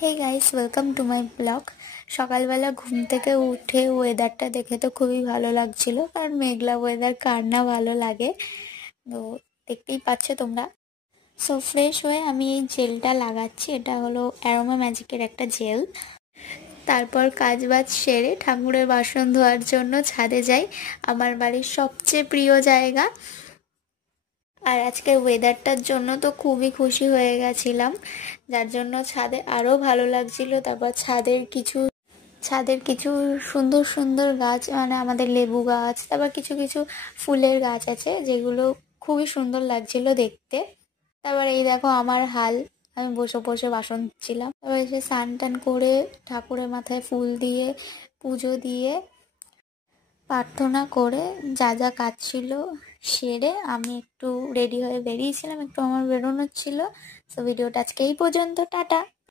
Hey guys welcome to my blog. সকালবেলা ঘুম থেকে উঠে ওয়েদারটা দেখে তো খুবই ভালো লাগছিল, কারণ মেঘলা ওয়েদার কার না ভালো লাগে। তো দেখতেই পাচ্ছ তোমরা। সো ফ্রেশ হয়ে আমি এই জেলটা লাগাচ্ছি, এটা হলো অ্যারোমা ম্যাজিকের একটা জেল। তারপর কাজবাজ সেরে ঠাকুরের বাসন ধোয়ার জন্য ছাদে যাই, আমার বাড়ির সবচেয়ে প্রিয় জায়গা। আর আজকের ওয়েদারটার জন্য তো খুবই খুশি হয়ে গেছিলাম, যার জন্য ছাদে আরও ভালো লাগছিল। তারপর ছাদের কিছু সুন্দর সুন্দর গাছ, মানে আমাদের লেবু গাছ, তারপর কিছু কিছু ফুলের গাছ আছে যেগুলো খুবই সুন্দর লাগছিল দেখতে। তারপর এই দেখো আমার হাল, আমি বসে বসে বাসন ধুচ্ছিলাম। তারপর এসে স্নান টান করে ঠাকুরের মাথায় ফুল দিয়ে পুজো দিয়ে প্রার্থনা করে যা যা কাজ ছিল সেরে আমি একটু রেডি হয়ে বেরিয়েছিলাম, একটু আমার বেরোনোর ছিল। তো ভিডিওটা আজকে এই পর্যন্ত, টাটা।